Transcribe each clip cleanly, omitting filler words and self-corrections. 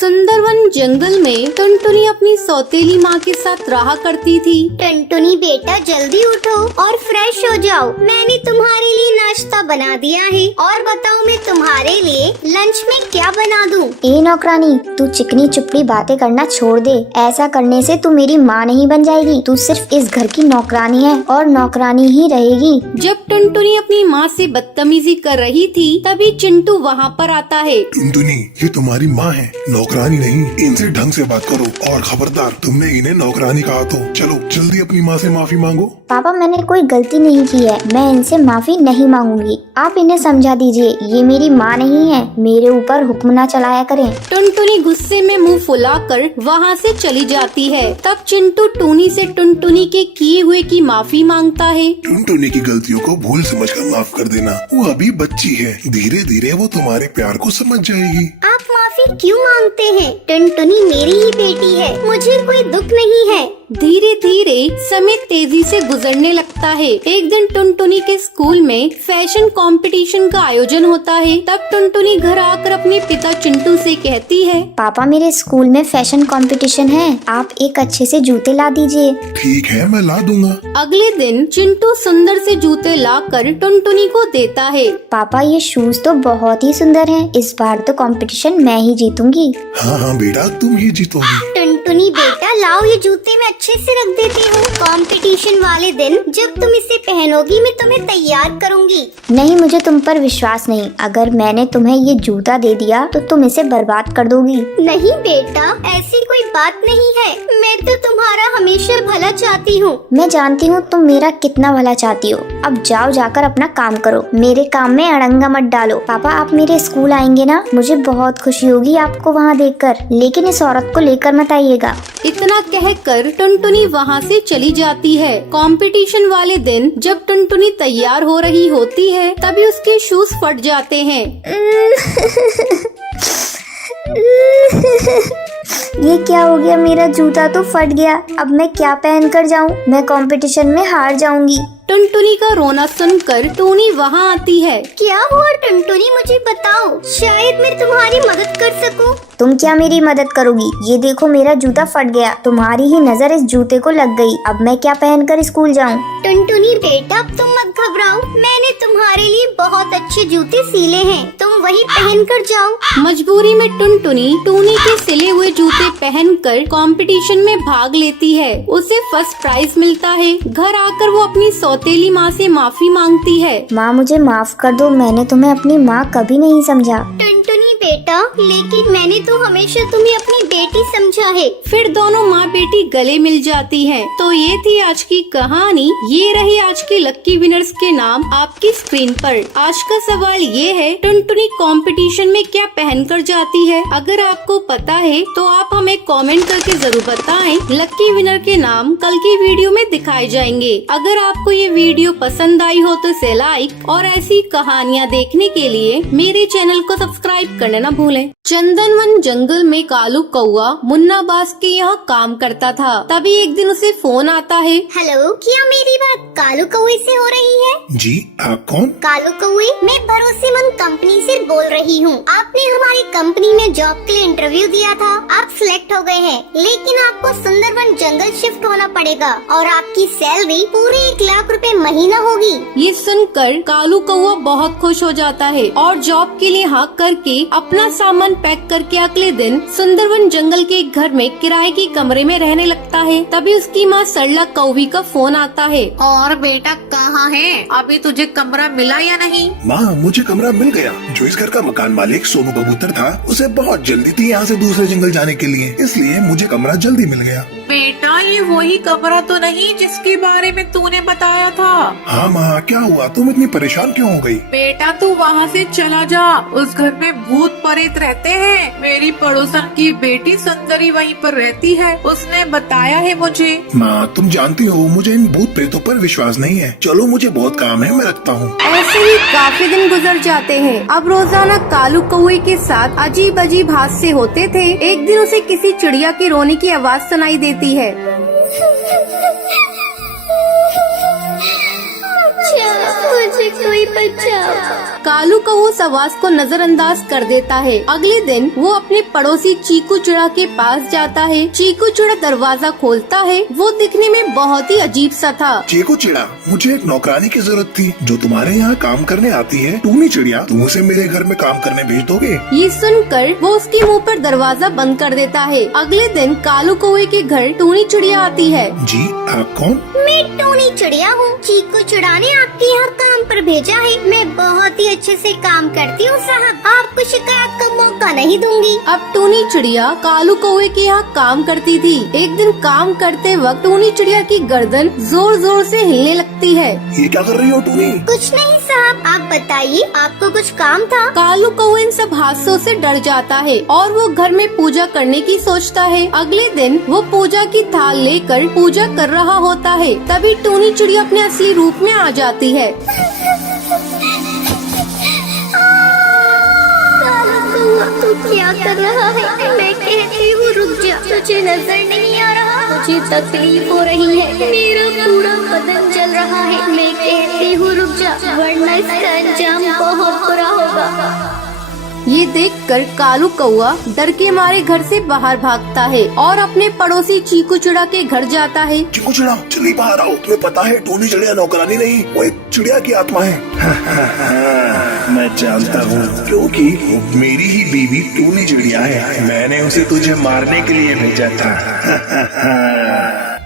सुंदरवन जंगल में टुनटुनी अपनी सौतेली माँ के साथ रहा करती थी। टुनटुनी बेटा जल्दी उठो और फ्रेश हो जाओ। मैंने तुम्हारे लिए नाश्ता बना दिया है और बताओ मैं तुम्हारे लिए लंच में क्या बना दूं? ए नौकरानी, तू चिकनी चुपड़ी बातें करना छोड़ दे। ऐसा करने से तू मेरी माँ नहीं बन जाएगी। तू सिर्फ इस घर की नौकरानी है और नौकरानी ही रहेगी। जब टुनटुनी अपनी माँ से बदतमीजी कर रही थी तभी चिंटू वहाँ पर आता है। टुनटुनी, ये तुम्हारी माँ है, नौकरानी नहीं। इनसे ढंग से बात करो और खबरदार, तुमने इन्हें नौकरानी कहा तो चलो जल्दी अपनी माँ से माफी मांगो। पापा, मैंने कोई गलती नहीं की है। मैं इनसे माफी नहीं मांगूंगी। आप इन्हें समझा दीजिए, ये मेरी माँ नहीं है। मेरे ऊपर हुक्म ना चलाया करें। टुनटुनी गुस्से में मुंह फुलाकर वहाँ से चली जाती है। तब चिंटू टूनी से टुनटुनी के किए हुए की माफी मांगता है। टुनटुनी की गलतियों को भूल समझकर माफ कर देना। वो अभी बच्ची है, धीरे धीरे वो तुम्हारे प्यार को समझ जाएगी। आप माफी क्यों मांगते हैं? टुनटुनी मेरी ही बेटी है, मुझे कोई दुख नहीं है। धीरे धीरे समय तेजी से गुजरने लगता है। एक दिन टुनटुनी के स्कूल में फैशन कंपटीशन का आयोजन होता है। तब टुनटुनी घर आकर अपने पिता चिंटू से कहती है, पापा, मेरे स्कूल में फैशन कंपटीशन है। आप एक अच्छे से जूते ला दीजिए। ठीक है, मैं ला दूंगा। अगले दिन चिंटू सुंदर से जूते लाकर टुनटुनी को देता है। पापा, ये शूज तो बहुत ही सुंदर हैं। इस बार तो कंपटीशन मैं ही जीतूंगी। हाँ हाँ बेटा, तुम ही जीतोगी। टुनटुनी बेटा लाओ, ये जूते मैं अच्छे से रख देती हूँ। कंपटीशन वाले दिन जब तुम इसे पहनोगी मैं तुम्हें तैयार करूँगी। नहीं, मुझे तुम पर विश्वास नहीं। अगर मैंने तुम्हें ये जूता दे दिया तो तुम इसे बर्बाद कर दोगी। नहीं बेटा, ऐसी कोई बात नहीं है। मैं तो तुम्हारा हमेशा भला चाहती हूँ। मैं जानती हूँ तुम मेरा कितना भला चाहती हो। अब जाओ, जाकर अपना काम करो। मेरे काम में अड़ंगा मत डालो। पापा, आप मेरे स्कूल आएंगे ना? मुझे बहुत खुशी होगी आपको वहाँ देखकर। लेकिन इस औरत को लेकर मत आइएगा। इतना कहकर टुनटुनी वहाँ से चली जाती है। कंपटीशन वाले दिन जब टुनटुनी तैयार हो रही होती है तभी उसके शूज फट जाते हैं। ये क्या हो गया? मेरा जूता तो फट गया। अब मैं क्या पहन कर जाऊँ? मैं कंपटीशन में हार जाऊंगी। टुनटुनी का रोना सुनकर टूनी वहाँ आती है। क्या हुआ टुनटुनी, मुझे बताओ, शायद मैं तुम्हारी मदद कर सकूं। तुम क्या मेरी मदद करोगी? ये देखो, मेरा जूता फट गया। तुम्हारी ही नजर इस जूते को लग गई। अब मैं क्या पहनकर स्कूल जाऊँ? टुनटुनी बेटा, अब तुम मत घबराओ। मैंने तुम्हारे लिए बहुत अच्छे जूते सिले हैं, तुम वही पहन कर जाओ। मजबूरी में टुनटुनी टूनी के सिले हुए जूते पहनकर कंपटीशन में भाग लेती है। उसे फर्स्ट प्राइज मिलता है। घर आकर वो अपनी सौतेली माँ से माफी मांगती है। माँ, मुझे माफ कर दो। मैंने तुम्हें अपनी माँ कभी नहीं समझा। टुनटुनी बेटा, लेकिन मैंने तो हमेशा तुम्हें अपनी बेटी समझा है। फिर दोनों माँ बेटी गले मिल जाती हैं। तो ये थी आज की कहानी। ये रही आज के लक्की विनर्स के नाम आपकी स्क्रीन पर। आज का सवाल ये है, टुनटुनी कंपटीशन में क्या पहनकर जाती है? अगर आपको पता है तो आप हमें कमेंट करके जरूर बताएं। लक्की विनर के नाम कल की वीडियो में दिखाए जाएंगे। अगर आपको ये वीडियो पसंद आई हो तो इसे लाइक और ऐसी कहानियाँ देखने के लिए मेरे चैनल को सब्सक्राइब करना न भूलें। चंदनवन जंगल में कालू कौआ मुन्ना बास के यहाँ काम करता था। तभी एक दिन उसे फोन आता है। हेलो, क्या मेरी बात कालू कौए से हो रही है? जी, आप कौन? कालू कौए, मैं भरोसेमंद कंपनी से बोल रही हूँ। आपने हमारी कंपनी में जॉब के लिए इंटरव्यू दिया था, आप सिलेक्ट हो गए हैं, लेकिन आपको सुंदरवन जंगल शिफ्ट होना पड़ेगा और आपकी सैलरी पूरे 1 लाख रुपए महीना होगी। ये सुनकर कालू कौआ बहुत खुश हो जाता है और जॉब के लिए हाँ करके अपना सामान पैक करके अगले दिन सुंदरवन जंगल के एक घर में किराए के कमरे में रहने लगता है। तभी उसकी माँ सरला कौवी का फोन आता है। और बेटा कहाँ है? अभी तुझे कमरा मिला या नहीं? माँ, मुझे कमरा मिल गया। जो इस घर का मकान मालिक सोनू कबूतर था, उसे बहुत जल्दी थी यहाँ से दूसरे जंगल जाने के लिए, इसलिए मुझे कमरा जल्दी मिल गया। बेटा, ये वही कमरा तो नहीं जिसके बारे में तूने बताया था? हाँ माँ, क्या हुआ? तुम इतनी परेशान क्यों हो गई? बेटा, तू वहाँ से चला जा। उस घर में भूत प्रेत रहते हैं। मेरी पड़ोसन की बेटी सुंदरी वहीं पर रहती है, उसने बताया है मुझे। माँ, तुम जानती हो मुझे इन भूत प्रेतों पर विश्वास नहीं है। चलो, मुझे बहुत काम है, मैं रखता हूँ। ऐसे ही काफी दिन गुजर जाते हैं। अब रोजाना कालू कौए के साथ अजीब अजीब हादसे होते थे। एक दिन उसे किसी चिड़िया के रोने की आवाज सुनाई देती है। मुझे कोई बचाओ। कालू कौवा उस आवाज को नजरअंदाज कर देता है। अगले दिन वो अपने पड़ोसी चीकू चिड़ा के पास जाता है। चीकू चिड़ा दरवाजा खोलता है। वो दिखने में बहुत ही अजीब सा था। चीकू चिड़ा, मुझे एक नौकरानी की जरूरत थी जो तुम्हारे यहाँ काम करने आती है। टूनी चिड़िया, तुम उसे मेरे घर में काम करने भेज दोगे? ये सुनकर वो उसके मुंह पर दरवाजा बंद कर देता है। अगले दिन कालू कौवे के घर टूनी चिड़िया आती है। जी, आप कौन? मैं टोनी चिड़िया हूँ। चीकू चिड़ा ने आपके यहाँ काम पर भेजा है। मैं बहुत ही अच्छे से काम करती हूँ साहब, आपको शिकायत का मौका नहीं दूंगी। अब टूनी चिड़िया कालू कौवे के यहाँ काम करती थी। एक दिन काम करते वक्त टूनी चिड़िया की गर्दन जोर जोर से हिलने लगती है। ये क्या कर रही हो टूनी? कुछ नहीं साहब, आप बताइए, आपको कुछ काम था? कालू कौवा इन सब हादसों से डर जाता है और वो घर में पूजा करने की सोचता है। अगले दिन वो पूजा की थाल लेकर पूजा कर रहा होता है। तभी टूनी चिड़िया अपने असली रूप में आ जाती है। तू क्या कर रहा है? मैं कहती हूँ रुक जा, तुझे नजर नहीं आ रहा? मुझे तकलीफ हो रही है, मेरा पूरा बदन जल रहा है। मैं कहती हूँ रुक जा, वरना इसका अंजाम बहुत बुरा होगा। ये देखकर कालू कौवा डर के मारे घर से बाहर भागता है और अपने पड़ोसी चीकू चिड़ा के घर जाता है। चीकू चिड़ा, जल्दी बाहर आओ। तुम्हें पता है टूनी चिड़िया नौकरानी नहीं, वो एक चिड़िया की आत्मा है। मैं जानता हूँ, क्योंकि वो मेरी ही बीवी टूनी चिड़िया है। मैंने उसे तुझे मारने के लिए भेजा था।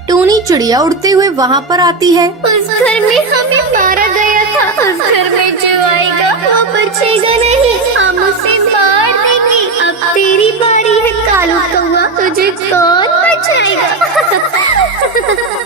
टूनी चिड़िया उड़ते हुए वहाँ पर आती है। उस घर में हमें मारा गया था। उस घर में जो आएगा वो बचेगा नहीं, हम उसे मार देंगे। अब तेरी बारी है कालू कौवा, तुझे कौन बचाएगा?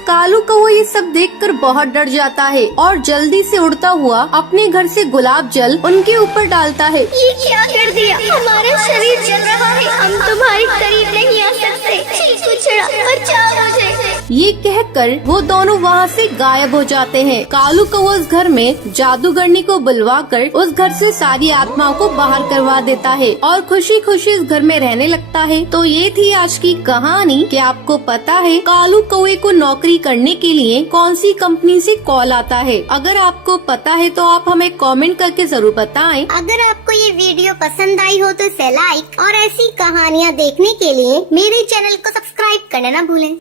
कालू कौवा ये सब देखकर बहुत डर जाता है और जल्दी से उड़ता हुआ अपने घर से गुलाब जल उनके ऊपर डालता है। ये क्या कर दिया? हमारा शरीर जल रहा है, हम तुम्हारे करीब नहीं आ सकते। चीकू चिड़ा, बचाओ मुझे। ये कहकर वो दोनों वहाँ से गायब हो जाते हैं। कालू कौवा उस घर में जादूगरनी को बुलवाकर उस घर से सारी आत्माओं को बाहर करवा देता है और खुशी खुशी इस घर में रहने लगता है। तो ये थी आज की कहानी। क्या आपको पता है कालू कौवे को नौकरी करने के लिए कौन सी कंपनी से कॉल आता है? अगर आपको पता है तो आप हमें कमेंट करके जरूर बताएं। अगर आपको ये वीडियो पसंद आई हो तो इसे लाइक और ऐसी कहानियाँ देखने के लिए मेरे चैनल को सब्सक्राइब करना ना भूलें।